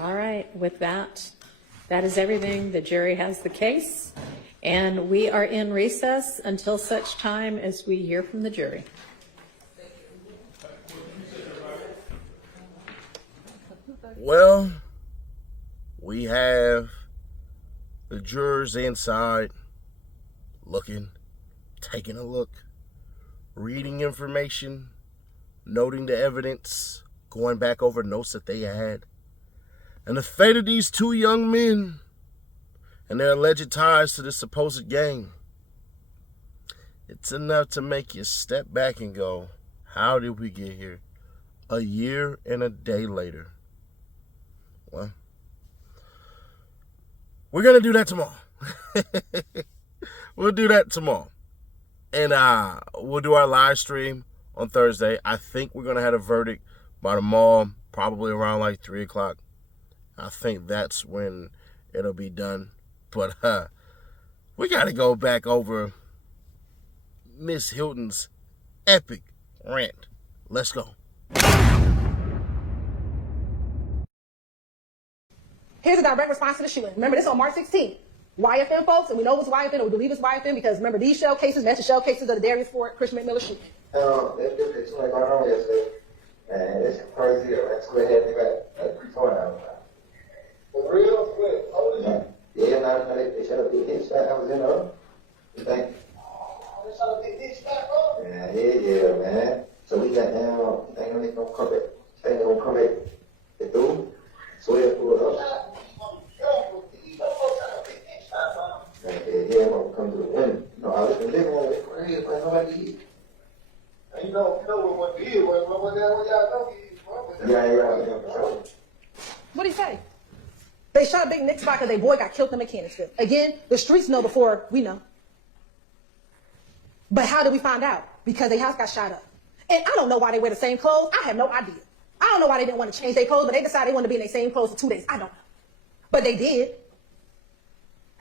All right, with that, that is everything. The jury has the case, and we are in recess until such time as we hear from the jury. Well, we have the jurors inside looking, taking a look, reading information, noting the evidence, going back over notes that they had. And the fate of these two young men and their alleged ties to this supposed gang. It's enough to make you step back and go, how did we get here? A year and a day later. Well, we're going to do that tomorrow. We'll do that tomorrow. And we'll do our live stream on Thursday. I think we're going to have a verdict by tomorrow, probably around like 3 o'clock. I think that's when it'll be done. But we got to go back over Miss Hilton's epic rant. Let's go. Here's a direct response to the shooting. Remember, this on March 16th. YFM folks, and we know it's YFM, or we believe it's YFM, because remember, these shell cases match the shell cases of the Darius Ford, Christian McMillan shooting. It's like going on yesterday. Man, it's crazy. That's what happened at 3:29. For real? Quick. Yeah, no, they shot a big hit shot. I was in there. You think? Oh, they shot a big hit shot, bro? Yeah, man. So we got down. They ain't gonna come back. They ain't gonna come back. They threw. So we pulled up. Yeah, I'm gonna come to the window. You know, I was in the living room. Crazy, but nobody did. And you know what did? What y'all know? Yeah. What did he say? They shot a big Nick spot because their boy got killed in Mechanicsville. Again, the streets know before we know. But how did we find out? Because their house got shot up. And I don't know why they wear the same clothes. I have no idea. I don't know why they didn't want to change their clothes, but they decided they wanted to be in their same clothes for 2 days. I don't know. But they did.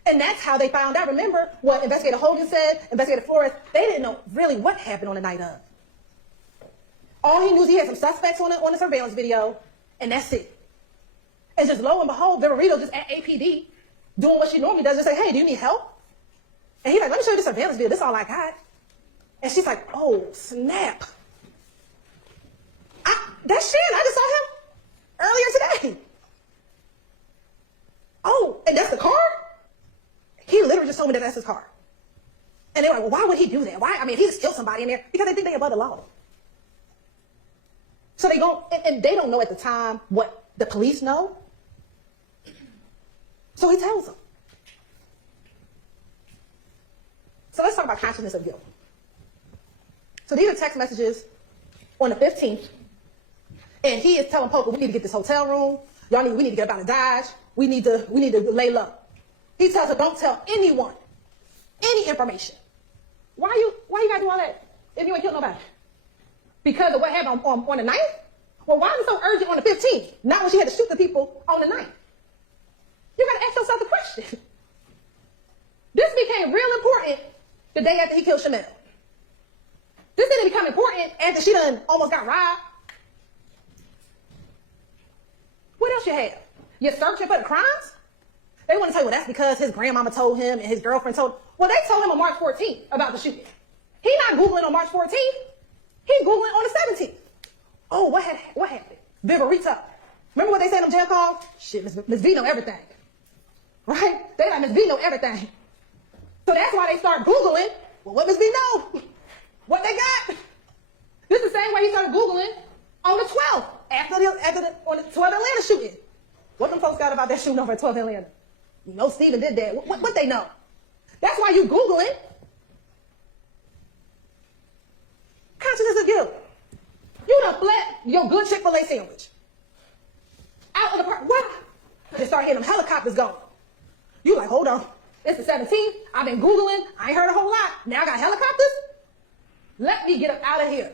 And that's how they found out. Remember what Investigator Hogan said, Investigator Flores, they didn't know really what happened on the night of. All he knew is he had some suspects on the surveillance video, and that's it. And just lo and behold, Verito just at APD doing what she normally does, just say, hey, do you need help? And he's like, let me show you the surveillance video. This is all I got. And she's like, oh, snap. That's Shannon. I just saw him earlier today. Oh, and that's the car? He literally just told me that that's his car. And they were like, well, why would he do that? Why? I mean, he just killed somebody in there because they think they're above the law. So they go, and they don't know at the time what the police know. So he tells them. So let's talk about consciousness of guilt. So these are text messages on the 15th. And he is telling Poker, we need to get this hotel room. We need to get up out of Dodge. We need to lay low. He tells her, don't tell anyone any information. Why you gotta do all that if you ain't killed nobody? Because of what happened on the 9th? Well, why is it so urgent on the 15th? Not when she had to shoot the people on the 9th. You gotta ask yourself the question. This became real important the day after he killed Chanel. This didn't become important after she done almost got robbed. What else you have? You're searching for the crimes? They want to tell you, well, that's because his grandmama told him and his girlfriend told him. Well, they told him on March 14th about the shooting. He's not Googling on March 14th. He's Googling on the 17th. Oh, what happened? Viverito. Remember what they said in jail calls? Shit, Miss V know everything. Right? They like, Miss V know everything. So that's why they start Googling. Well, what Miss V know? What they got? This is the same way he started Googling on the 12th, on the 12th Atlanta shooting. What them folks got about that shooting over at 12th Atlanta? You know Stephen did that. What they know? That's why you Googling. Consciousness of guilt. You done fled your good Chick-fil-A sandwich. Out of the park. What? They start hearing them helicopters going. You like, hold on. It's the 17th. I've been Googling. I ain't heard a whole lot. Now I got helicopters? Let me get up out of here.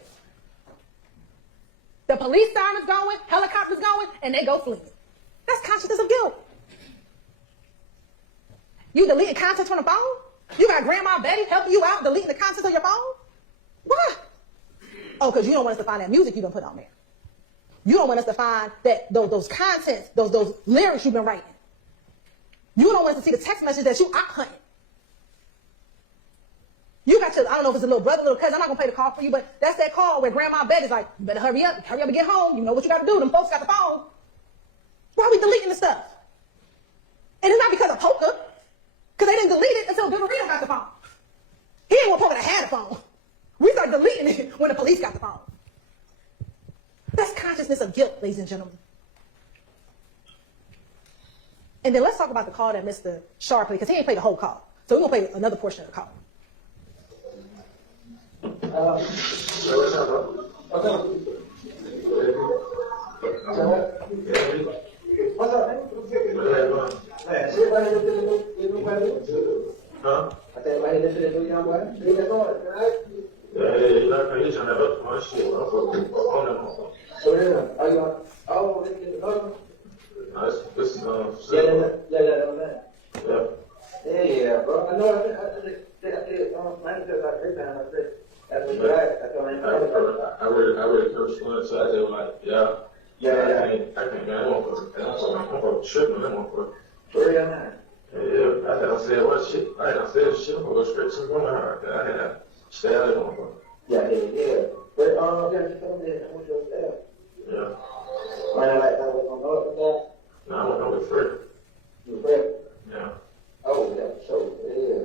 The police sirens going, helicopters going, and they go fleeing. That's consciousness of guilt. You deleting content from the phone? You got Grandma Betty helping you out deleting the content of your phone? Why? Oh, because you don't want us to find that music you done put on there. You don't want us to find that those contents, those lyrics you've been writing. You don't want us to see the text message that you out hunting. You got your, I don't know if it's a little brother, little cousin, I'm not going to pay the call for you, but that's that call where grandma bed is like, you better hurry up and get home. You know what you got to do. Them folks got the phone. Why are we deleting the stuff? And it's not because of poker, because they didn't delete it until Deliberations got the phone. He ain't want poker to have the phone. We started deleting it when the police got the phone. That's consciousness of guilt, ladies and gentlemen. And then let's talk about the call that Mr. Sharp played, because he ain't played the whole call. So we're going to play another portion of the call. What's up, bro? What's up? What's up, man? Man, shit, why you do? Huh? I said, why you listen to the young boy? You get going, right? Yeah, you're not going to use my shit. I'm going to on them. So, yeah, are you on? Oh, this is the other one? This is, yeah, bro. I know, I did, I really cursed once, so I did like, yeah. I can't, man, I want to trip, man, I want to. For real, man? Yeah, I done said what shit, I done said shit, I'm going to go straight to the woman, I had to stay out of one. Yeah. But, yeah, just come in, I want you to stay. Yeah. Man, like, I was going to know it with that? No, I want to know with Fred. You Fred? Yeah. Oh, yeah, so, yeah.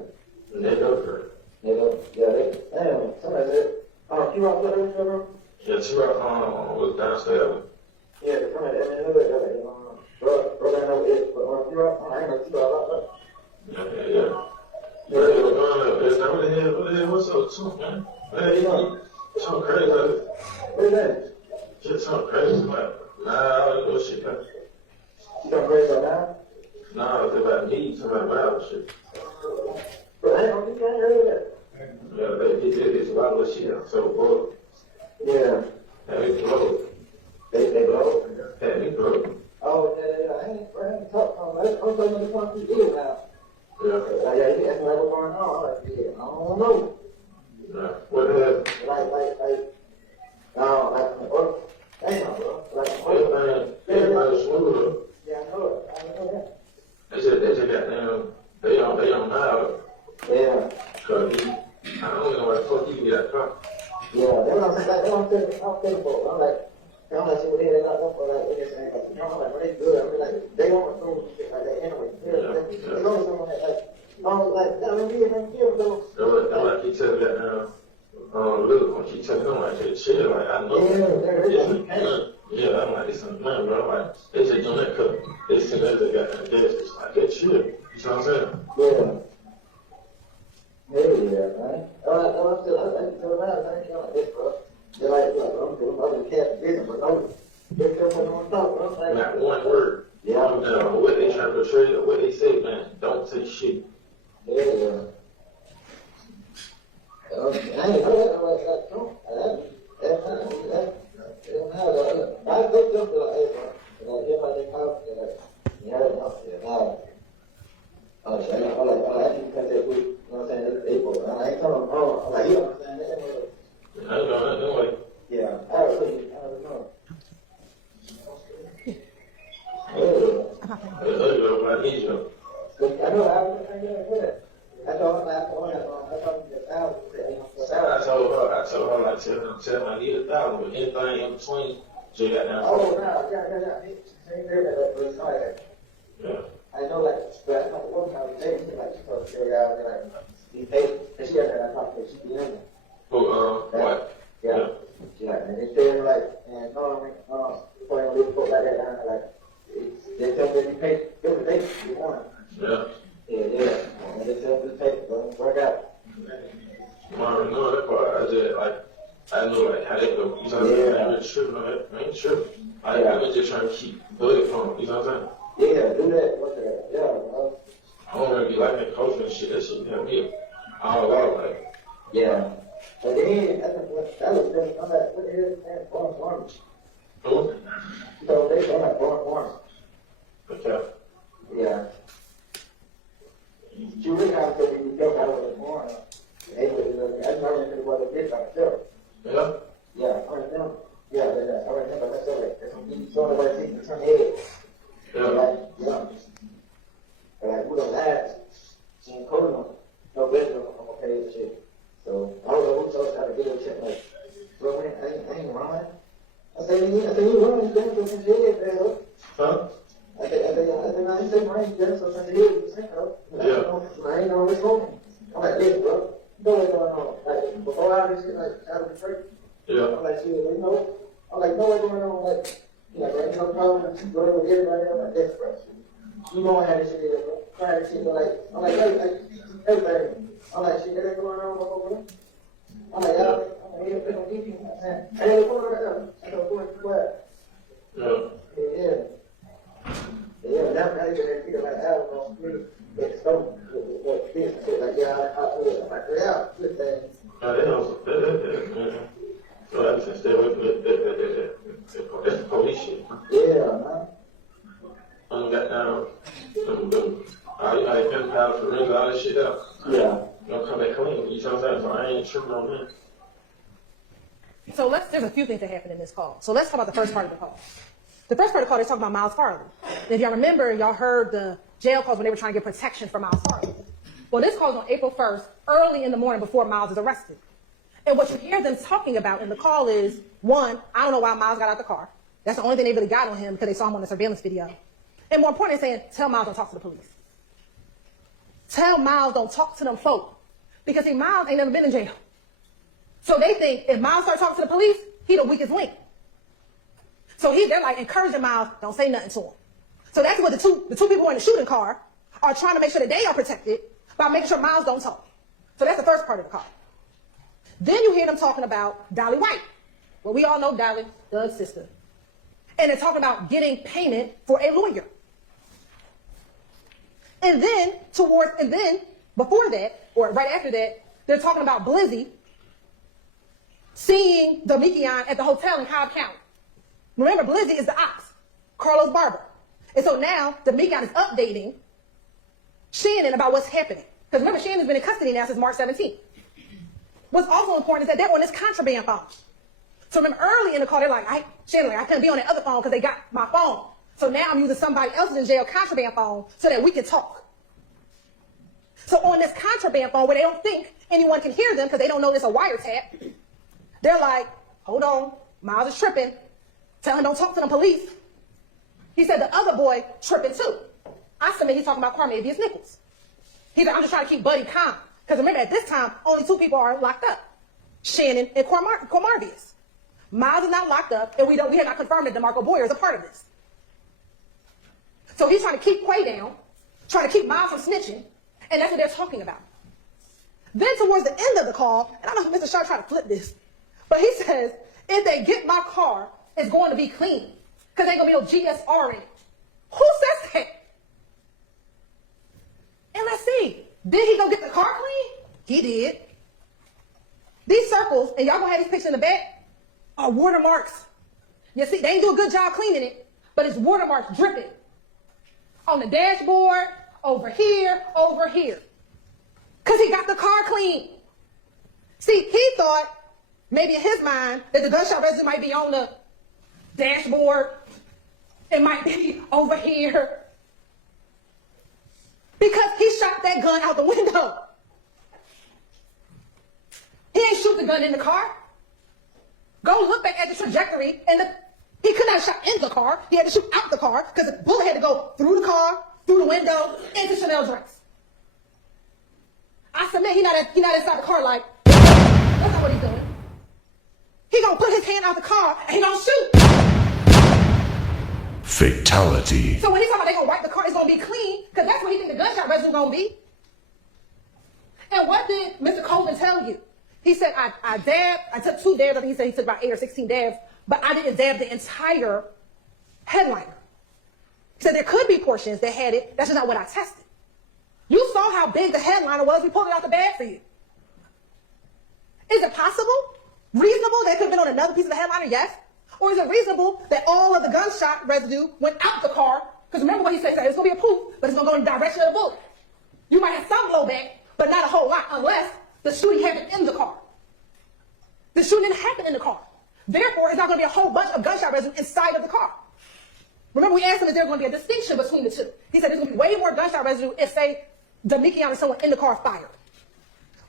They go for it. Damn, somebody said, T-Rock, what are you talking about? Yeah, T-Rock, was downstairs. Yeah, come on, bro, I know it, but T-Rock, I ain't know T-Rock. Yeah. It's not what the hell, what's up, too, man? Man, something crazy, what is that? Shit, something crazy, like, I don't know shit, man. You something crazy right now? Nah, it's about me, something about shit. But I ain't heard of that. Yeah, they did this a lot of shit. So, bro. Yeah. Had me blow. They blow? Had me blow. Oh, yeah. I ain't talked on that. I'm talking about the deal now. Yeah. Yeah, he asked me what's going on. I'm like, yeah, I don't know. Yeah. What happened? Damn, bro. Everybody's smooth. Yeah, I know that. They just got down. They on now. Yeah. So I don't know what the fuck you can get that car. Yeah, that's what I'm saying. That's what I'm saying for. I'm like, see what they got up for, like, what they're saying. I'm like, well, they good. I mean, like, they don't do shit like that anyway. There's always someone that, like, that don't give them, though. That's what I keep telling that now. Look, I keep telling them, like, chill, like, I know. Yeah, I'm like, this is man, bro. I'm like, they just doing that because they see that they got that gas. It's like, they chill. You know what I'm saying? Yeah. Yeah, man. I'm still around. I ain't like this, bro. They're like, I'm doing other cat business, but no. They're still putting on top, bro. Not one word. Yeah. What they trying to portray, what they say, man. Don't say shit. Yeah. I ain't heard that like that, too. I looked up to like, if I didn't have I think because they would, you know what I'm saying, it's April. I ain't telling them wrong. I'm like, you know what I'm saying? I don't know, no way. Yeah, I don't know. I know, I was I told her, like, tell her I need 1,000, but anything in between, she got down. Oh, no, yeah. I know, like, but I don't know how to say it, like, she's supposed to figure out, like, he paid, and she got that I talked to, she be in there. What? Yeah. And they say, like, and no, before you leave like that, like, they tell me you pay, give the date you want. Yeah. And they tell me to pay, work out. I don't know that part. I know, like, how they go. You know what I'm saying? I ain't tripping on that. I ain't tripping. I've been just trying to keep bullet from them. You know what I'm saying? Yeah, do that. Yeah, I don't really be like that culture and shit. That shit help me all out, like. Yeah. But then, that was just, I'm like, what the hell is that? Born farmers. Who? So they say, like, born farmers. Okay. Yeah. You really have to be careful how it was born. I remember what it did by myself. Yeah? Yeah, I remember. Yeah, I remember myself. turn your head. Yeah. Like, yeah. Like, we don't have, she ain't calling them. No better on my page and shit. So, I don't know who told us how to get a check. Like, bro, man, I ain't running. I said, you running, you better go turn your head, man. Huh? I said, no, you said, right, you better go turn your head, you said, bro. I ain't know what's going. I'm like, listen, bro, you know what's going on. Like, before I this shit, like, out of the trade. Yeah. I'm like, shit, you know, I'm like, know what's going on, like, you know, ain't no problem, you go with everybody, I'm like, that's bro. You gonna have this shit there, bro. Try this shit, but like, I'm like, everybody. I'm like, shit, that ain't going on over there. I'm like, y'all, I'm like, yeah, don't give you, I ain't going right now. I don't go into what? Yeah. Yeah, now you can figure like, I don't know, it's so, like, this, like, yeah, I'm like, yeah, good thing. They know. So I just stay away from that. That's the police shit. Yeah, man. Got down. You know, they pen pals for ring all this shit up. Yeah. You know, come back clean. You know what I'm saying? So I ain't tripping on that. So there's a few things that happened in this call. So let's talk about the first part of the call. The first part of the call, they're talking about Miles Farley. And if y'all remember, y'all heard the jail calls when they were trying to get protection for Miles Farley. Well, this call is on April 1st, early in the morning before Miles is arrested. And what you hear them talking about in the call is, one, I don't know why Miles got out the car. That's the only thing they really got on him because they saw him on the surveillance video. And more importantly, saying, tell Miles don't talk to the police. Tell Miles don't talk to them folk. Because see, Miles ain't never been in jail. So they think if Miles starts talking to the police, he the weakest link. So they're like encouraging Miles, don't say nothing to him. So that's what the two people in the shooting car are trying to make sure that they are protected by making sure Miles don't talk. So that's the first part of the call. Then you hear them talking about Dolly White. Well, we all know Dolly, Doug's sister. And they're talking about getting payment for a lawyer. And then before that, or right after that, they're talking about Blizzy seeing Damikian at the hotel in Cobb County. Remember, Blizzy is the ops, Carlos Barber. And so now Damikian is updating Shannon about what's happening. Because remember, Shannon's been in custody now since March 17th. What's also important is that they're on this contraband phone. So remember, early in the call, they're like, Shannon, I couldn't be on that other phone because they got my phone. So now I'm using somebody else's in jail contraband phone so that we can talk. So on this contraband phone, where they don't think anyone can hear them because they don't know it's a wiretap, they're like, hold on, Miles is tripping. Tell him don't talk to the police. He said the other boy tripping too. I submit he's talking about Carmavius Nichols. He said, I'm just trying to keep Buddy calm. Because remember, at this time, only two people are locked up. Shannon and Cormavius. Miles is not locked up, and we have not confirmed that DeMarco Boyer is a part of this. So he's trying to keep Quay down, trying to keep Miles from snitching, and that's what they're talking about. Then towards the end of the call, and I don't know if Mr. Shaw tried to flip this, but he says, if they get my car, it's going to be clean, because there ain't going to be no GSR in it. Who says that? And let's see, did he go get the car clean? He did. These circles, and y'all gonna have these pictures in the back, are watermarks. You see, they ain't do a good job cleaning it, but it's watermarks dripping. On the dashboard, over here, because he got the car clean. See, he thought, maybe in his mind, that the gunshot residue might be on the dashboard. It might be over here. Because he shot that gun out the window. He ain't shoot the gun in the car. Go look back at the trajectory, and he could not have shot in the car. He had to shoot out the car, because the bullet had to go through the car, through the window, into Chanel's dress. I submit he not inside the car like, that's not what he's doing. He gonna put his hand out the car, and he gonna shoot. Fatality. So when he's talking about they gonna wipe the car, it's gonna be clean, because that's what he think the gunshot residue gonna be. And what did Mr. Colvin tell you? He said, I dabbed, I took 2 dabs, I think he said he took about 8 or 16 dabs, but I didn't dab the entire headliner. He said there could be portions that had it, that's just not what I tested. You saw how big the headliner was, we pulled it out the bag for you. Is it possible? Reasonable that it could have been on another piece of the headliner? Yes. Or is it reasonable that all of the gunshot residue went out the car? Because remember what he said, it's going to be a poof, but it's going to go in the direction of the bullet. You might have some blowback, but not a whole lot, unless the shooting happened in the car. The shooting didn't happen in the car. Therefore, it's not going to be a whole bunch of gunshot residue inside of the car. Remember, we asked him, is there going to be a distinction between the two? He said there's going to be way more gunshot residue if, say, Damikian or someone in the car fired.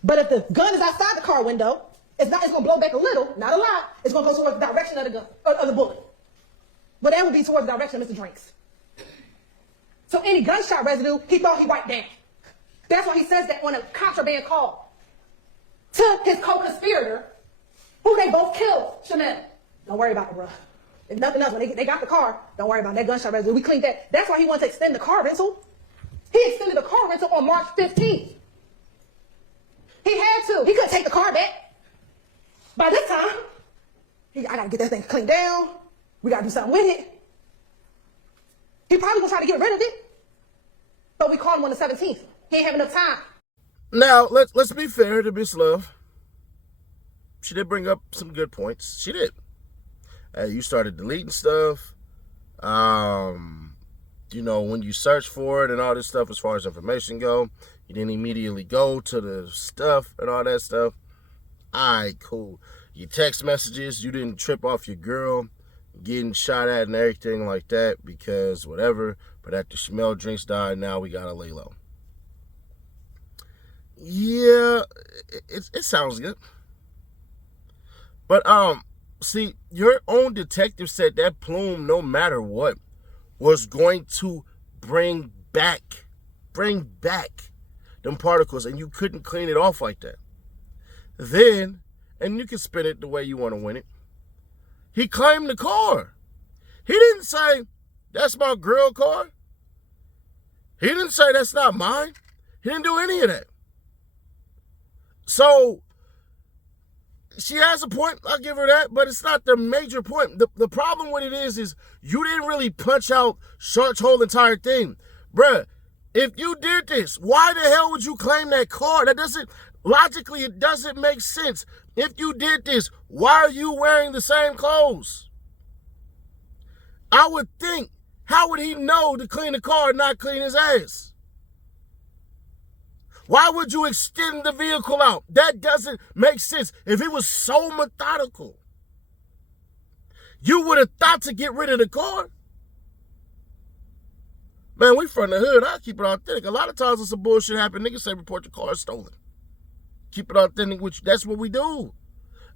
But if the gun is outside the car window, it's going to blow back a little, not a lot. It's going to go towards the direction of the gun, of the bullet. But that would be towards the direction of Mr. Drinks. So any gunshot residue, he thought he wiped down. That's why he says that on a contraband call to his co-conspirator, who they both killed, Chanel. Don't worry about it, bro. If nothing else, when they got the car, don't worry about it. That gunshot residue. We cleaned that. That's why he wanted to extend the car rental. He extended the car rental on March 15th. He had to. He couldn't take the car back. By this time, I got to get that thing cleaned down. We got to do something with it. He probably going to try to get rid of it. But we called him on the 17th. He ain't have enough time. Now, let's be fair to Miss Love. She did bring up some good points. She did. You started deleting stuff. You know, when you search for it and all this stuff as far as information go, you didn't immediately go to the stuff and all that stuff. All right, cool. Your text messages, you didn't trip off your girl getting shot at and everything like that because whatever. But after Shmel Drinks died, now we gotta lay low. Yeah, it sounds good. But see, your own detective said that plume, no matter what, was going to bring back them particles, and you couldn't clean it off like that. Then, and you can spin it the way you want to win it, he claimed the car. He didn't say, that's my girl car. He didn't say, that's not mine. He didn't do any of that. So, she has a point, I'll give her that, but it's not the major point. The problem with it is you didn't really punch out Shark's whole entire thing. Bruh, if you did this, why the hell would you claim that car? Logically, it doesn't make sense. If you did this, why are you wearing the same clothes? I would think, how would he know to clean the car and not clean his ass? Why would you extend the vehicle out? That doesn't make sense. If he was so methodical, you would have thought to get rid of the car. Man, we from the hood. I keep it authentic. A lot of times when some bullshit happen, niggas say report the car stolen. Keep it authentic, which that's what we do.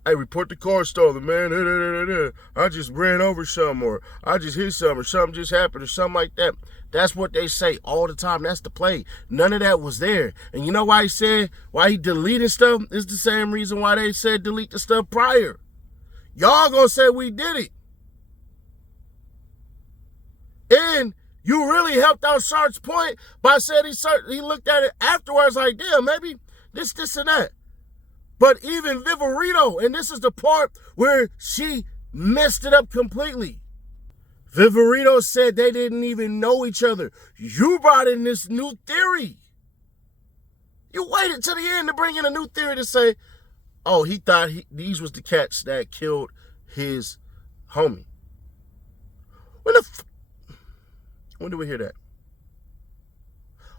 Hey, report the car stolen, man. I just ran over something, or I just hit something, or something just happened, or something like that. That's what they say all the time. That's the play. None of that was there. And you know why he deleted stuff? It's the same reason why they said delete the stuff prior. Y'all gonna say we did it. And you really helped out Shark's point by saying he looked at it afterwards like, damn, maybe this, and that. But even Viverito, and this is the part where she messed it up completely. Viverito said they didn't even know each other. You brought in this new theory. You waited to the end to bring in a new theory to say, oh, he thought these was the cats that killed his homie. When do we hear that?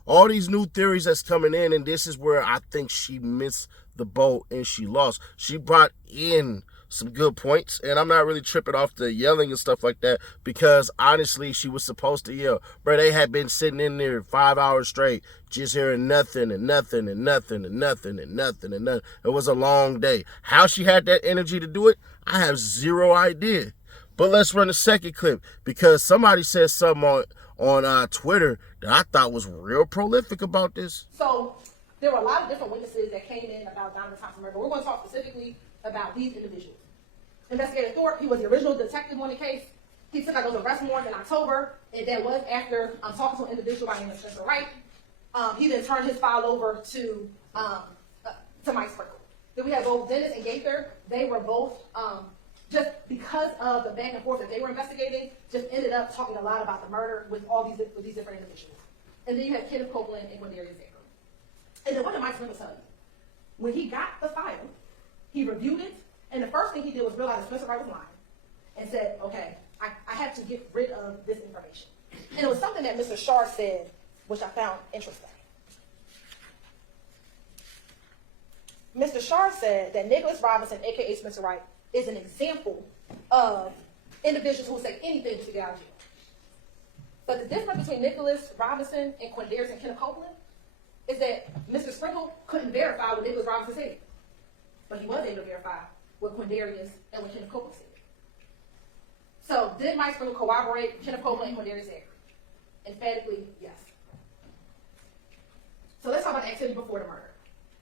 All these new theories that's coming in, and this is where I think she missed the boat and she lost. She brought in some good points, and I'm not really tripping off the yelling and stuff like that because honestly, she was supposed to yell. Bro, they had been sitting in there 5 hours straight, just hearing nothing and nothing and nothing and nothing and nothing and nothing. It was a long day. How she had that energy to do it, I have zero idea. But let's run the second clip because somebody said something on Twitter that I thought was real prolific about this. So there were a lot of different witnesses that came in about Donovan Thompson murder. We're going to talk specifically about these individuals. Investigator Thorpe, he was the original detective on the case. He took out those arrest warrants in October, and that was after talking to an individual by the name of Spencer Wright. He then turned his file over to Mike Sprinkle. Then we have both Dennis and Gaither. They were both, just because of the back and forth that they were investigating, just ended up talking a lot about the murder with these different individuals. And then you have Kenneth Copeland and Quindarius Baker. And then what did Mike Sprinkle tell you? When he got the file, he reviewed it, and the first thing he did was realize that Spencer Wright was lying and said, okay, I have to get rid of this information. And it was something that Mr. Shar said, which I found interesting. Mr. Shar said that Nicholas Robinson, a.k.a. Spencer Wright, is an example of individuals who will say anything to get out of jail. But the difference between Nicholas Robinson and Quindarius and Kenneth Copeland is that Mr. Sprinkle couldn't verify what Nicholas Robinson said. But he was able to verify what Quindarius and what Kenneth Copeland said. So, did Mike Sprinkle corroborate Kenneth Copeland and Quindarius Zachary? Emphatically, yes. So let's talk about the activity before the murder.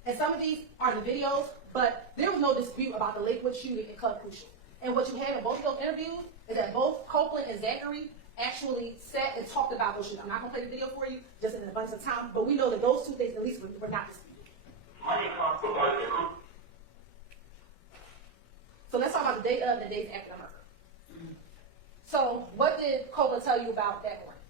And some of these are the videos, but there was no dispute about the Lakewood shooting in Club Crucial. And what you have in both of those interviews is that both Copeland and Zachary actually sat and talked about those shootings. I'm not going to play the video for you, just in an abundance of time, but we know that those two things at least were not disputed. So let's talk about the day of and the days after the murder. So what did Copeland tell you about that morning?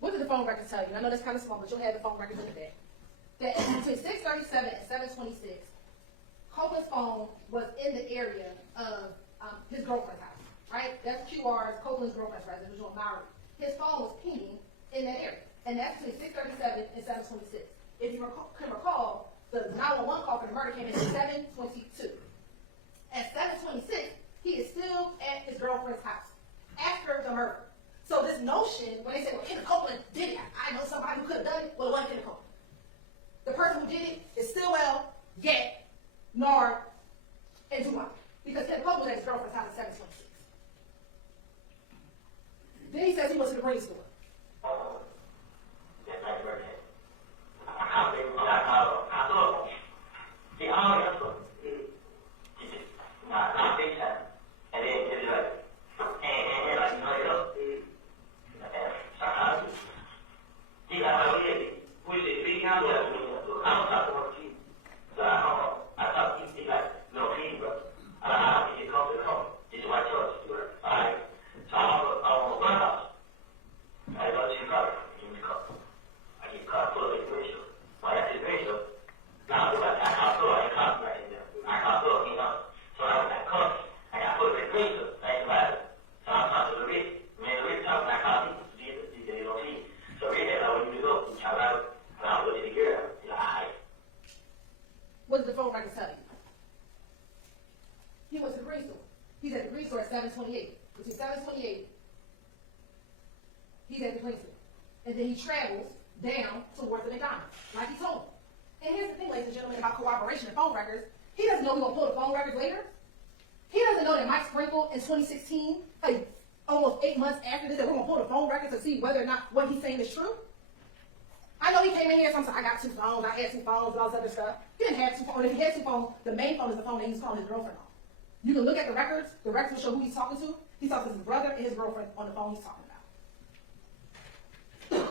What did the phone records tell you? I know that's kind of small, but you'll have the phone records in the back. That between 6:37 and 7:26, Copeland's phone was in the area of his girlfriend's house, right? That's QR's, Copeland's girlfriend's residence, which was on Maori. His phone was pinging in that area, and that's between 6:37 and 7:26. If you can recall, the 911 call for the murder came in at 7:22. At 7:26, he is still at his girlfriend's house after the murder. So this notion, when they say, well, Kenneth Copeland did it, I know somebody who could have done it, well, it wasn't Kenneth Copeland. The person who did it is Stillwell, Gat, Nard, and Dumont. Because Kenneth Copeland was at his girlfriend's house at 7:26. Then he says he went to the Green store. What did the phone record tell you? He went to the Green store. He's at the Green store at 7:28. Between 7:28, he's at the Green store. And then he travels down towards the McDonald's, like he told him. And here's the thing, ladies and gentlemen, about corroboration and phone records. He doesn't know we're going to pull the phone records later. He doesn't know that Mike Sprinkle in 2016, like almost 8 months after this, that we're going to pull the phone records to see whether or not what he's saying is true. I know he came in here sometimes, I got 2 phones, I had 2 phones, all this other stuff. He didn't have 2 phones. If he had 2 phones, the main phone is the phone that he's calling his girlfriend on. You can look at the records will show who he's talking to. He's talking to his brother and his girlfriend on the phone he's talking about.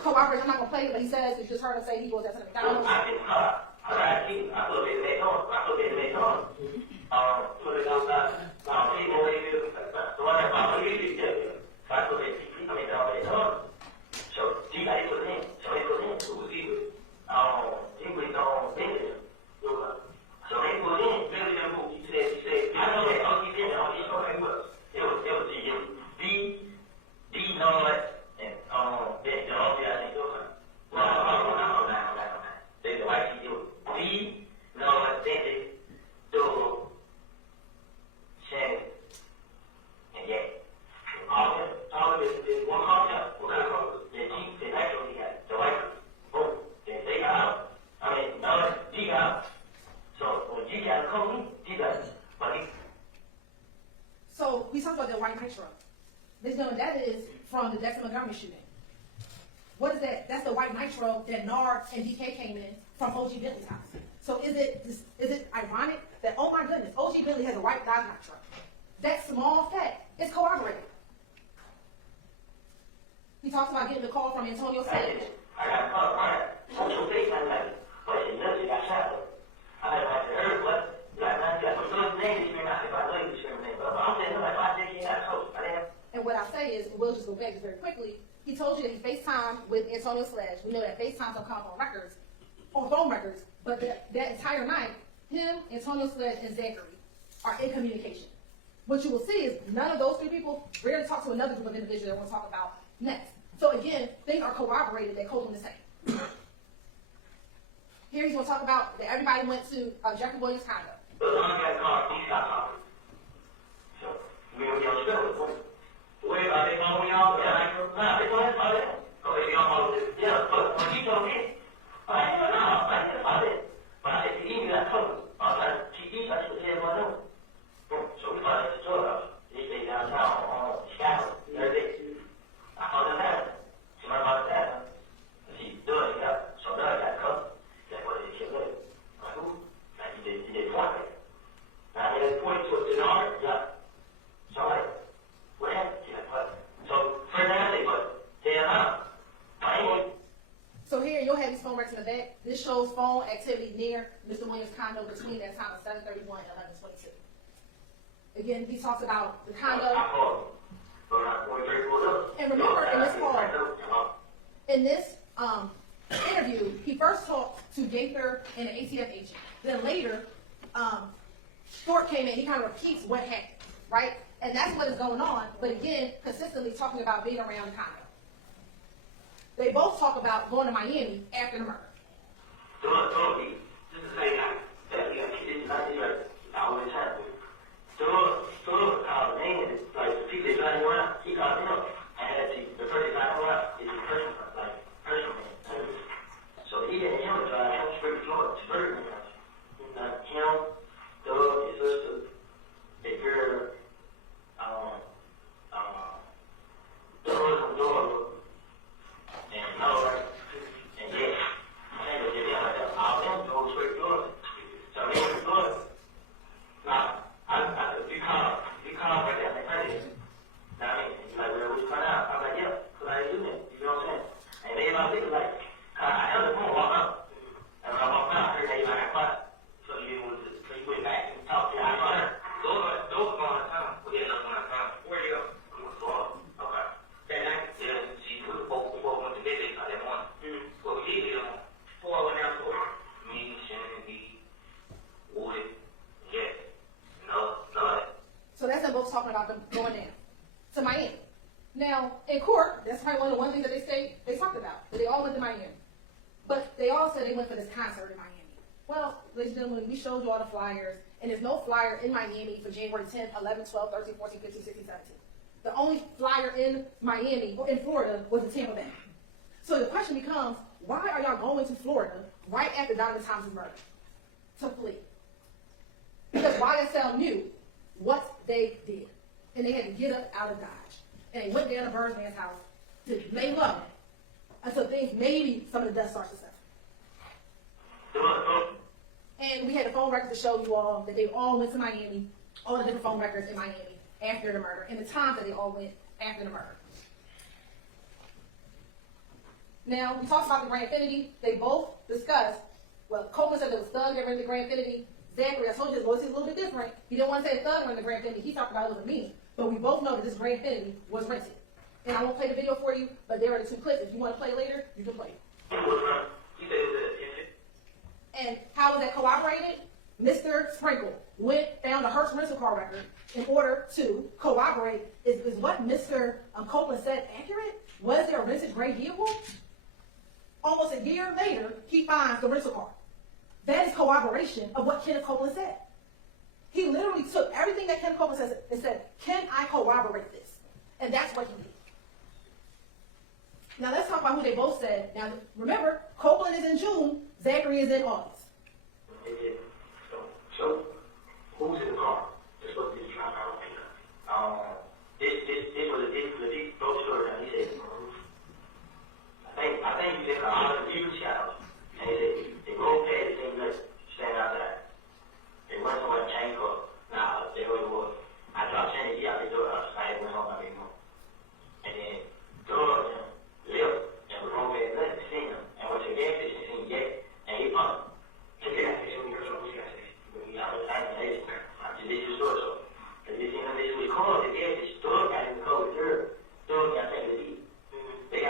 Corroboration, I'm not going to play it, but he says, you just heard him say he goes out to the McDonald's. So we talked about that white nitro. That is from the Dexter Montgomery shooting. What is that? That's the white nitro that Nard and DK came in from OG Bentley's house. So is it ironic that, oh my goodness, OG Bentley has a white dog nitro? That small fact is corroborated. He talks about getting the call from Antonio Sage. I got a call from social FaceTime like, but she literally got shot. I heard what, like, man, got some good names, you're not, if I know you discriminate, but I'm saying, like, I think he got coached. And what I say is, and we'll just go back just very quickly, he told you that he FaceTimed with Antonio Sledge. We know that FaceTimes don't come on records, on phone records, but that entire night, him, Antonio Sledge, and Zachary are in communication. What you will see is none of those three people rarely talk to another group of individuals that we'll talk about next. So again, things are corroborated that Copeland is saying. Here he's going to talk about that everybody went to Jeffrey Williams' condo. But the one guy called, he stopped talking. So, we were going to spill it. Wait, they follow me out? Yeah, they follow me out. Okay, they don't follow this. Yeah, but when you told me, I didn't know. I didn't follow it. But I said, you need that cover. I was like, TV, I should say what I know. So we found the store house. They stay downtown on Chicago every day. I found them out. So my mom said, she doing it, yeah. So now I got covered. That's what they killed it. Like, who? Like, he did point me. Now, they point to the arm, yeah. So I'm like, what happened? She's like, what? So, first thing I say, what? Damn, So here you'll have these phone records in the back. This shows phone activity near Mr. Williams' condo between that time of 7:31 and 11:22. Again, he talks about the condo. And remember, in this interview, he first talked to Gaither and an ATF agent. Then later, Short came in. He kind of repeats what happened, right? And that's what is going on. But again, consistently talking about being around the condo. They both talk about going to Miami after the murder. So he didn't him drive him straight to Florida, to Bergen. Him, Doug, his sister, the girl, Doug, and Noah, and yeah, and they did like that. All them go straight to Florida. So they went to Florida. Now, you call right there, like, hey, now, I mean, he's like, well, what you find out? I'm like, yeah, because I ain't doing it. You know what I'm saying? And they about thinking, like, I held the phone, walk up. And when I walked out, I heard they like, quiet. So you went back and talked to me. Those going to town. Well, yeah, those going to town. Where you go? I'm going to Florida. Okay. That night, yeah, see, we both went to bed that morning. Well, we did it on 4 went down to me, Shannon, B, Woody, yeah. No. So that's them both talking about them going down to Miami. Now, in court, that's probably one of the things that they talked about, that they all went to Miami. But they all said they went for this concert in Miami. Well, ladies and gentlemen, we showed you all the flyers, and there's no flyer in Miami for January 10th, 11, 12, 13, 14, 15, 16, 17. The only flyer in Miami, or in Florida, was in Tampa Bay. So the question becomes, why are y'all going to Florida right after Donovan Thomas' murder? To flee. Because YSL knew what they did, and they had to get up out of Dodge. And they went down to Birdman's house to lay low until things, maybe some of the dust starts to settle. And we had the phone records to show you all that they all went to Miami, all the different phone records in Miami after the murder, and the time that they all went after the murder. Now, we talked about the Grand Infinity. They both discussed, well, Copeland said there was thugs that were in the Grand Infinity. Zachary, I told you his voice is a little bit different. He didn't want to say the thugs were in the Grand Infinity. He talked about it was a meme. But we both know that this Grand Infinity was rented. And I won't play the video for you, but there are the two clips. If you want to play later, you can play. And how was that corroborated? Mr. Sprinkle found a Hertz rental car record in order to corroborate, is what Mr. Copeland said accurate? Was there a rented gray vehicle? Almost a year later, he finds the rental car. That is corroboration of what Kenneth Copeland said. He literally took everything that Kenneth Copeland says and said, can I corroborate this? And that's what he did. Now let's talk about who they both said. Now remember, Copeland is in June, Zachary is in August. So who's in the car? This was this drop out pickup. This was a legit boat story. He said, I think he said all the view shadows. And he said they rolled past the same place, stand outside. They went somewhere and changed up. Now they was. I dropped Shannon out the door. I went home. I made home. And then George left and was rolled past nothing. Seen him and went to the gas station. Seen him yet, and he pumped. Took the gas station. We heard something. This is so. And this thing, this was called the gas station. Doug got in the car with her. Doug got taken to eat. They got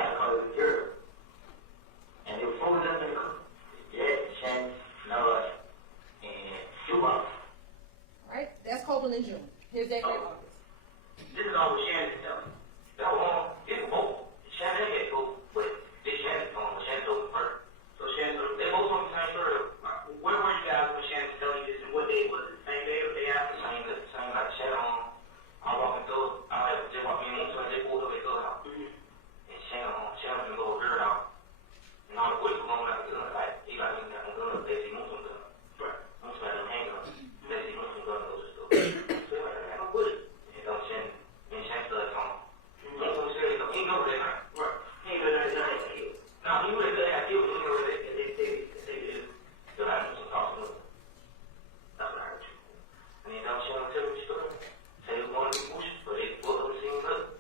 in June. Here's that credit card. This is all what Shannon is telling me. That was this both. Shannon and Echo, but this Shannon told me. Shannon told me first. So Shannon, they both told me the same story. Where were you guys when Shannon was telling you this, and what day was it? Same day or day after? Same like Shannon. I walked into, I just walked in, so I just pulled up at the house. And Shannon can go a girl out. And all the boys were going out the gun, like, he got me that gun, they see most of them. Right. I'm just like, hang on. They see most of them those are still. So they're like, I don't put it. And so Shannon started talking. Most of them said, he knows that, right? Right. He ain't gonna do that. Now, he would have done that, he would have done that, they did. So I had some talks with him. That's what I heard you. And then Shannon tell me the story. Say he was going to be bushes, but they pulled up and seen up.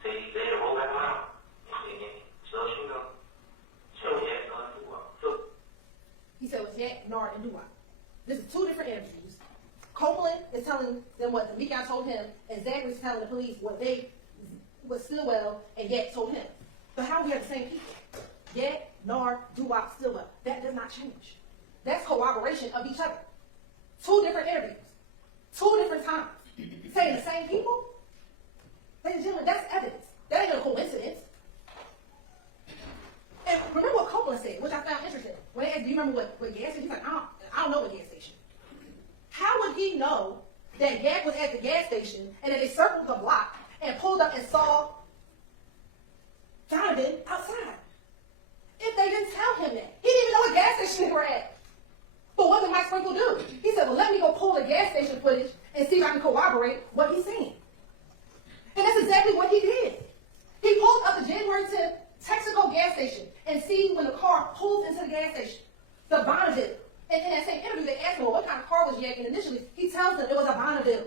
Say they had to roll back around. And so she know. He said it was Jack, Nard, and Duwop. This is two different interviews. Copeland is telling them what the Meek told him, and Zachary's telling the police what Stillwell and Yak told him. But how we have the same people? Yak, Nard, Duwop, Stillwell. That does not change. That's corroboration of each other. Two different interviews. Two different times. Saying the same people? Ladies and gentlemen, that's evidence. That ain't a coincidence. And remember what Copeland said, which I found interesting. When they asked, do you remember what gas station? He's like, I don't know what gas station. How would he know that Yak was at the gas station and that they circled the block and pulled up and saw Donovan outside? If they didn't tell him that. He didn't even know what gas station they were at. But what did Mike Sprinkle do? He said, well, let me go pull the gas station footage and see if I can corroborate what he's saying. And that's exactly what he did. He pulled up the January 10th Texaco gas station and see when the car pulls into the gas station. The Bonneville. And in that same interview, they asked him, well, what kind of car was Yak in initially? He tells them it was a Bonneville.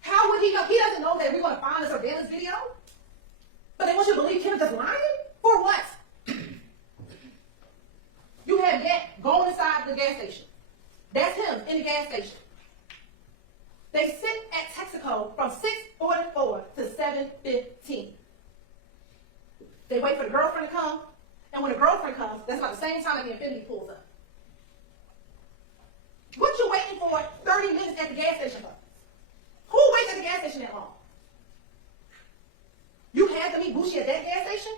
How would he know? He doesn't know that we're going to find a surveillance video? But they want you to believe Kenneth is lying? For what? You have Yak going inside the gas station. That's him in the gas station. They sit at Texaco from 6:44 to 7:15. They wait for the girlfriend to come, and when the girlfriend comes, that's about the same time that the Infinity pulls up. What you waiting for 30 minutes at the gas station for? Who waits at the gas station that long? You had to meet Bushi at that gas station?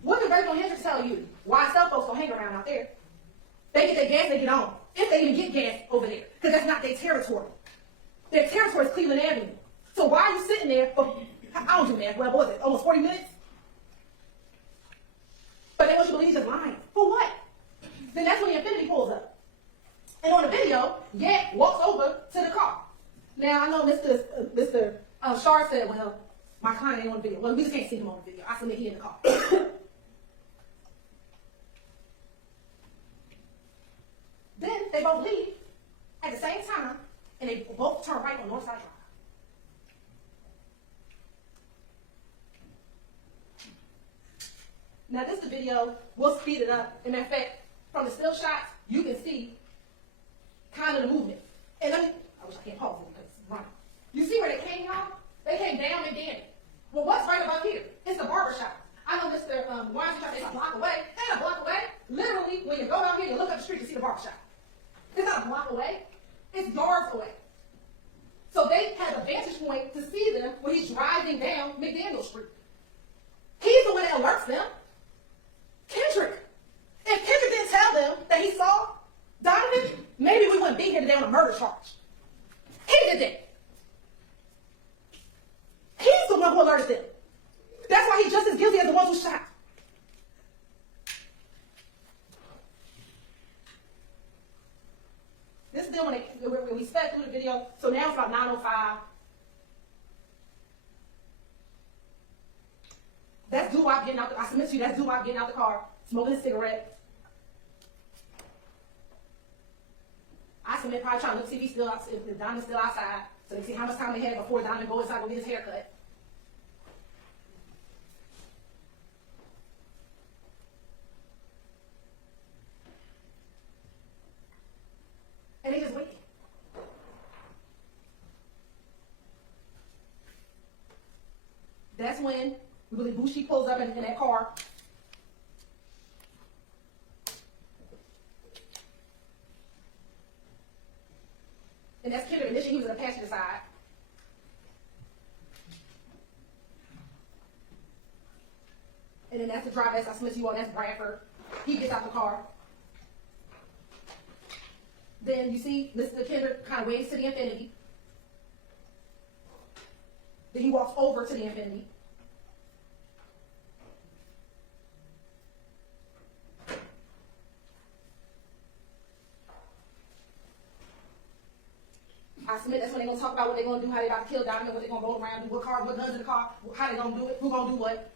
What did Virgil Hendricks tell you? YSL folks don't hang around out there. They get their gas, they get on. If they even get gas over there, because that's not their territory. Their territory is Cleveland Avenue. So why are you sitting there for, I don't do math, well, what was it, almost 40 minutes? But they want you to believe he's just lying. For what? Then that's when the Infinity pulls up. And on the video, Yak walks over to the car. Now, I know Mr. Shard said, well, my client ain't on the video. Well, we just can't see him on the video. I submit he in the car. Then they both leave at the same time, and they both turn right on Northside Drive. Now this is the video, we'll speed it up. And in fact, from the still shots, you can see kind of the movement. And I wish I can't pause it because it's running. You see where they came, y'all? They came down and down. Well, what's right about here? It's the barber shop. I know Mr. Weinstein is a block away. They ain't a block away. Literally, when you go out here, you look up the street, you see the barber shop. It's not a block away. It's yards away. So they had a vantage point to see them when he's driving down McDaniel Street. He's the one that alerts them. Kendrick. If Kendrick didn't tell them that he saw Donovan, maybe we wouldn't be here today on a murder charge. He did that. He's the one who alerted them. That's why he's just as guilty as the ones who shot. This is then when we sped through the video. So now it's about 9:05. That's Duwop getting out. I submit to you, that's Duwop getting out the car, smoking a cigarette. I submit probably trying to look to see if he's still out, if Donovan's still outside, so they see how much time they had before Donovan goes inside to get his haircut. And they just waiting. That's when we believe Bushi pulls up in that car. And then that's the driver I submit to you on, that's Bradford. He gets out the car. Then you see Mr. Kendrick kind of waves to the infinity. Then he walks over to the infinity. I submit that's when they're gonna talk about what they're gonna do, how they about to kill Donovan, what they're gonna roll around, do what car, what guns in the car, how they gonna do it, who gonna do what.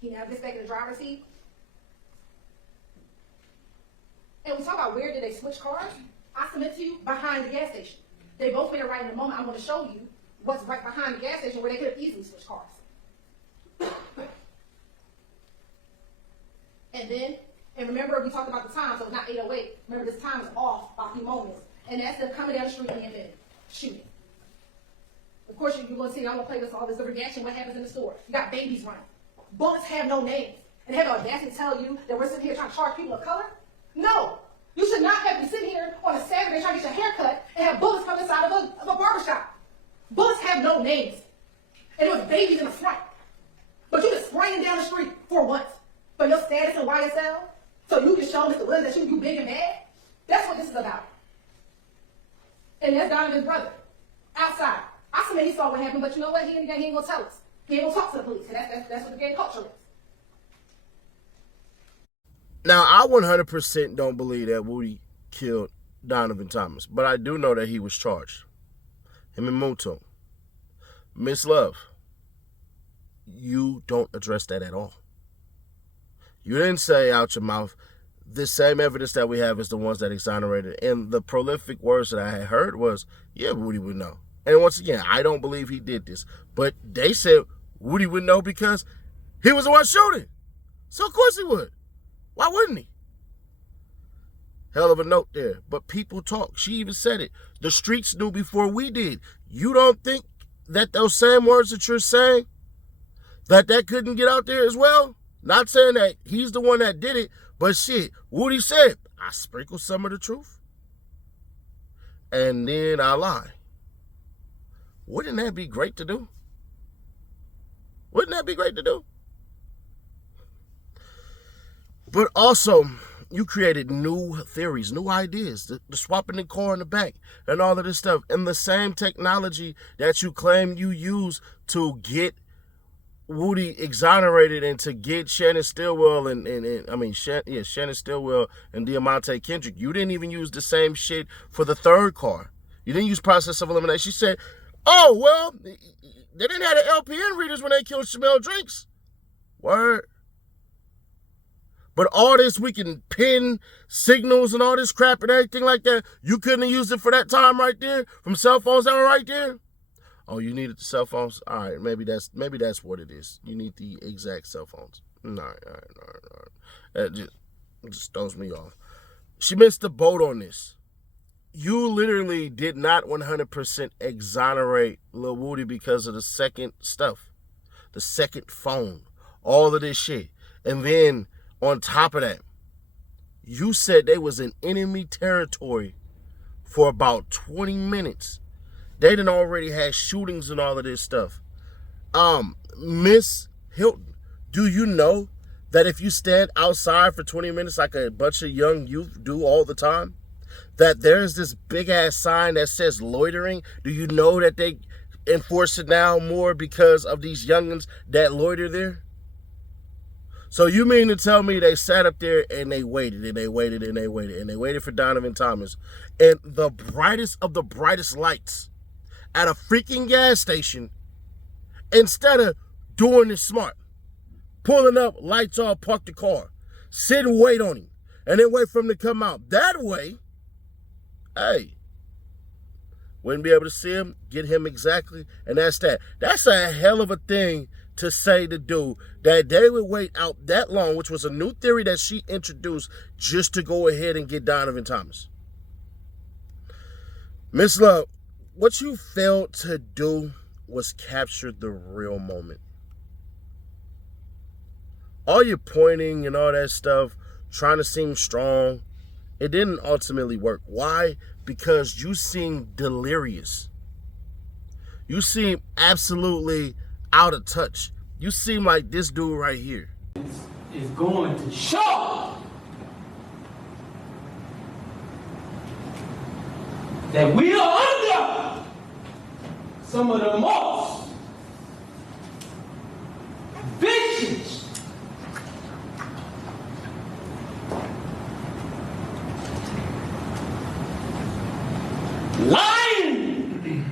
He now gets back in the driver's seat. And we talk about where did they switch cars. I submit to you behind the gas station. They both made it right in the moment. I'm going to show you what's right behind the gas station where they could have easily switched cars. And remember we talked about the time, so it's not 8:08. Remember this time is off by a few moments. And that's them coming down the street and then shooting. Of course, you're going to see, I'm going to play this all this, the reaction, what happens in the store. You got babies running. Bullets have no names. And they have the audacity to tell you that we're sitting here trying to charge people of color? No. You should not have to sit here on a Saturday trying to get your hair cut and have bullets come inside of a barbershop. Bullets have no names. And there was babies in the front. But you just spraying down the street for once. For your status in YSL? So you can show Mr. Williams that you big and bad? That's what this is about. And that's Donovan's brother. Outside. I submit he saw what happened, but you know what? He ain't going to tell us. He ain't going to talk to the police. That's what the gang culture is. Now, I 100% don't believe that Woody killed Donovan Thomas, but I do know that he was charged. Him and Muto. Miss Love, you don't address that at all. You didn't say out your mouth, this same evidence that we have is the ones that exonerated. And the prolific words that I had heard was, yeah, Woody would know. And once again, I don't believe he did this. But they said Woody would know because he was the one shooting. So of course he would. Why wouldn't he? Hell of a note there. But people talk. She even said it. The streets knew before we did. You don't think that those same words that you're saying, that couldn't get out there as well? Not saying that he's the one that did it, but shit, Woody said, I sprinkled some of the truth, and then I lie. Wouldn't that be great to do? Wouldn't that be great to do? But also, you created new theories, new ideas, the swapping the car in the back and all of this stuff. And the same technology that you claim you use to get Woody exonerated and to get Shannon Stillwell Shannon Stillwell and Diamante Kendrick. You didn't even use the same shit for the third car. You didn't use process of elimination. She said, oh, well, they didn't have the LPN readers when they killed Shamel Drinks. Word. But all this, we can pin signals and all this crap and everything like that. You couldn't have used it for that time right there from cell phones that were right there. Oh, you needed the cell phones? All right, maybe that's what it is. You need the exact cell phones. All right. That just throws me off. She missed the boat on this. You literally did not 100% exonerate Lil Woody because of the second stuff, the second phone, all of this shit. And then on top of that, you said they was in enemy territory for about 20 minutes. They done already had shootings and all of this stuff. Miss Hilton, do you know that if you stand outside for 20 minutes like a bunch of young youth do all the time, that there's this big-ass sign that says loitering? Do you know that they enforce it now more because of these youngins that loiter there? So you mean to tell me they sat up there and they waited and they waited and they waited and they waited for Donovan Thomas, and the brightest of the brightest lights at a freaking gas station, instead of doing it smart, pulling up, lights off, park the car, sit and wait on him, and then wait for him to come out. That way, hey, wouldn't be able to see him, get him exactly, and that's that. That's a hell of a thing to say to do, that they would wait out that long, which was a new theory that she introduced just to go ahead and get Donovan Thomas. Miss Love, what you failed to do was capture the real moment. All your pointing and all that stuff, trying to seem strong, it didn't ultimately work. Why? Because you seem delirious. You seem absolutely out of touch. You seem like this dude right here. Is going to show that we are under some of the most vicious, lying,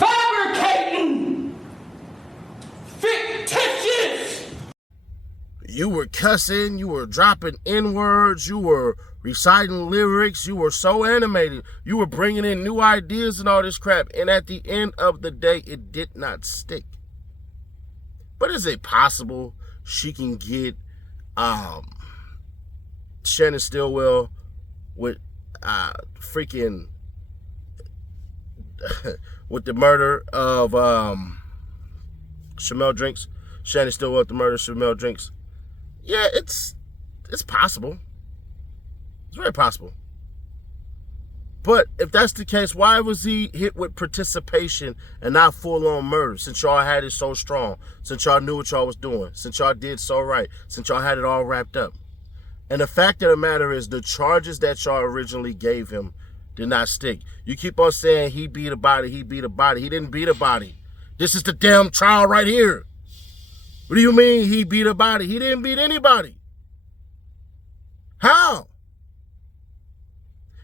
fabricating, fictitious. You were cussing, you were dropping N-words, you were reciting lyrics, you were so animated, you were bringing in new ideas and all this crap, and at the end of the day, it did not stick. But is it possible she can get Shannon Stillwell with freaking with the murder of Shamel Drinks? Shannon Stillwell with the murder of Shamel Drinks. Yeah, it's possible. It's very possible. But if that's the case, why was he hit with participation and not full-on murder? Since y'all had it so strong, since y'all knew what y'all was doing, since y'all did so right, since y'all had it all wrapped up. And the fact of the matter is, the charges that y'all originally gave him did not stick. You keep on saying he beat a body, he beat a body. He didn't beat a body. This is the damn trial right here. What do you mean he beat a body? He didn't beat anybody. How?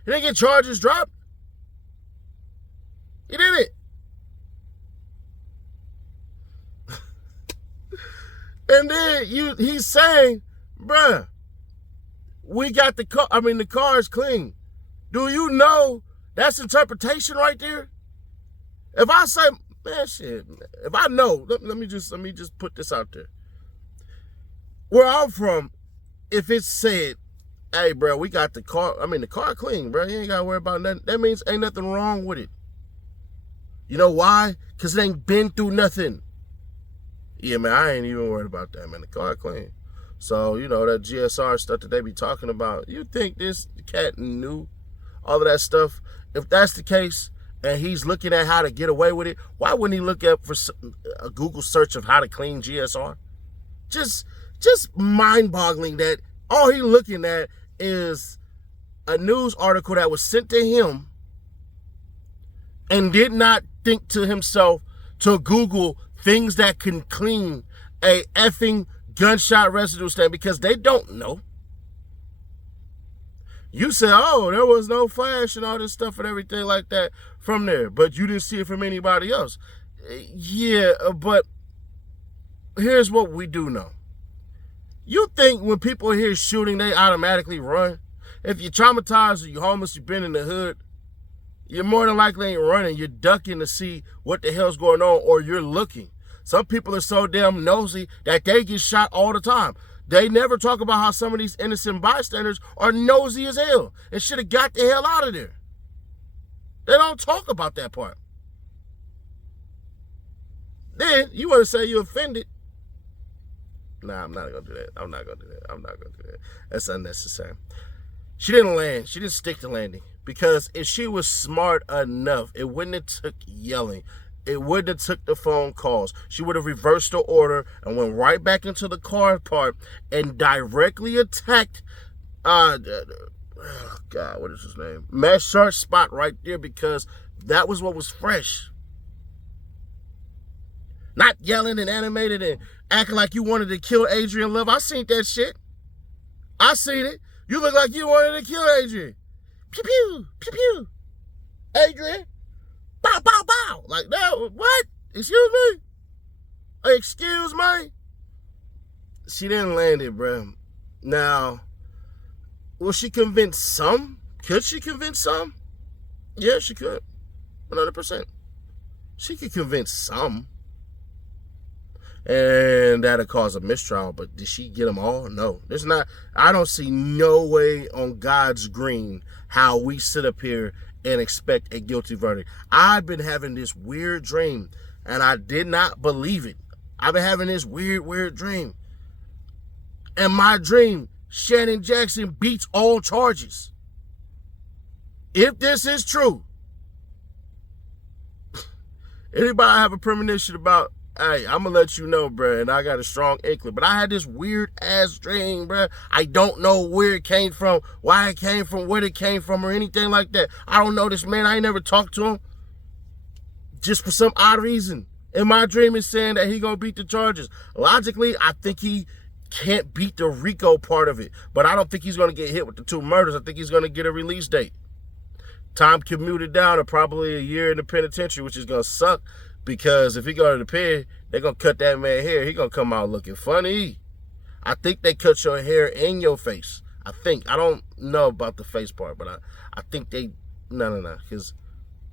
He didn't get charges dropped. He did it. And then he's saying, bruh, we got the car. I mean, the car is clean. Do you know that's interpretation right there? If I say, man, shit, if I know, let me just put this out there. Where I'm from, if it's said, hey, bro, we got the car. I mean, the car clean, bro. You ain't got to worry about nothing. That means ain't nothing wrong with it. You know why? Because it ain't been through nothing. Yeah, man, I ain't even worried about that, man. The car clean. So, you know, that GSR stuff that they be talking about, you think this cat knew all of that stuff? If that's the case, and he's looking at how to get away with it, why wouldn't he look up for a Google search of how to clean GSR? Just mind-boggling that all he looking at is a news article that was sent to him and did not think to himself to Google things that can clean a effing gunshot residue stain, because they don't know. You say, oh, there was no flash and all this stuff and everything like that from there, but you didn't see it from anybody else. Yeah, but here's what we do know. You think when people hear shooting, they automatically run? If you're traumatized or you're homeless, you've been in the hood, you're more than likely ain't running. You're ducking to see what the hell's going on, or you're looking. Some people are so damn nosy that they get shot all the time. They never talk about how some of these innocent bystanders are nosy as hell and should have got the hell out of there. They don't talk about that part. Then you want to say you offended. Nah, I'm not going to do that. I'm not going to do that. That's unnecessary. She didn't land. She didn't stick to landing. Because if she was smart enough, it wouldn't have took yelling. It wouldn't have took the phone calls. She would have reversed the order and went right back into the car part and directly attacked, what is his name? Matt Sharp's spot right there, because that was what was fresh. Not yelling and animated and acting like you wanted to kill Adrian Love. I seen that shit. I seen it. You look like you wanted to kill Adrian. Pew, pew, pew, pew. Adrian. Bow, bow, bow. Like, no, what? Excuse me? Excuse me? She didn't land it, bro. Now, will she convince some? Could she convince some? Yeah, she could. 100%. She could convince some. and that'll cause a mistrial. But did she get them all? No. There's not. I don't see no way on God's green how we sit up here and expect a guilty verdict. I've been having this weird dream, and I did not believe it. I've been having this weird dream. And my dream, Shannon Jackson beats all charges. If this is true, anybody have a premonition about, hey, I'm going to let you know, bruh, and I got a strong inkling. But I had this weird-ass dream, bruh. I don't know where it came from, why it came from, where it came from, or anything like that. I don't know this man. I ain't never talked to him. Just for some odd reason. And my dream is saying that he going to beat the charges. Logically, I think he can't beat the Rico part of it. But I don't think he's going to get hit with the 2 murders. I think he's going to get a release date. Time commuted down to probably a year in the penitentiary, which is going to suck because if he go to the pen, they're going to cut that man hair. He going to come out looking funny. I think they cut your hair and your face. I think. I don't know about the face part, but I think they, no, because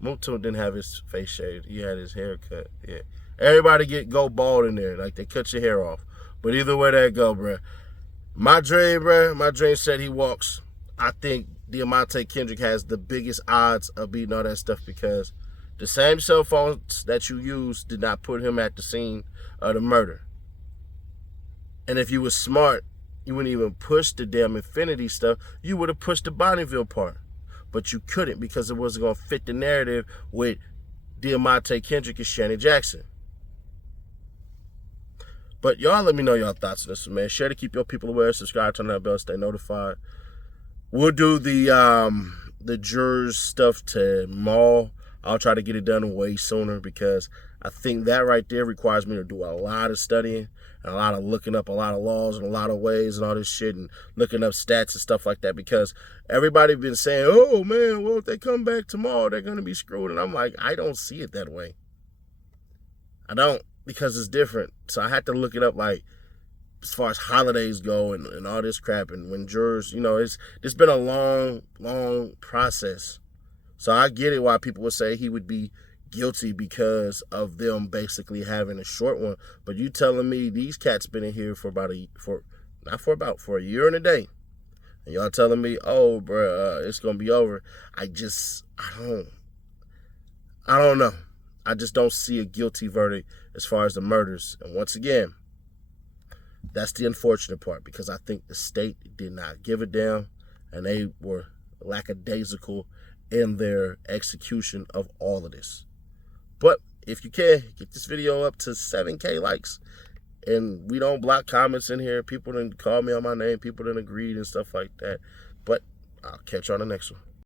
Mutu didn't have his face shaved. He had his hair cut. Yeah. Everybody go bald in there. Like, they cut your hair off. But either way that go, bruh. My dream said he walks. I think Diamante Kendrick has the biggest odds of beating all that stuff because the same cell phones that you used did not put him at the scene of the murder. And if you were smart, you wouldn't even push the damn Infinity stuff. You would have pushed the Bonneville part. But you couldn't because it wasn't going to fit the narrative with Diamante Kendrick and Shannon Jackson. But y'all let me know y'all thoughts on this, man. Share to keep your people aware. Subscribe, turn on that bell, stay notified. We'll do the jurors stuff tomorrow. I'll try to get it done way sooner because I think that right there requires me to do a lot of studying and a lot of looking up a lot of laws and a lot of ways and all this shit and looking up stats and stuff like that because everybody been saying, oh, man, well, if they come back tomorrow, they're going to be screwed. And I'm like, I don't see it that way. I don't because it's different. So I had to look it up like, as far as holidays go and all this crap and when jurors, it's been a long process. So I get it why people would say he would be guilty because of them basically having a short one. But you telling me these cats been in here for a year and a day. And y'all telling me, oh, bruh, it's going to be over. I don't know. I just don't see a guilty verdict as far as the murders. And once again, that's the unfortunate part because I think the state did not give a damn and they were lackadaisical in their execution of all of this. But if you can, get this video up to 7K likes and we don't block comments in here. People didn't call me on my name. People didn't agree and stuff like that. But I'll catch you on the next one.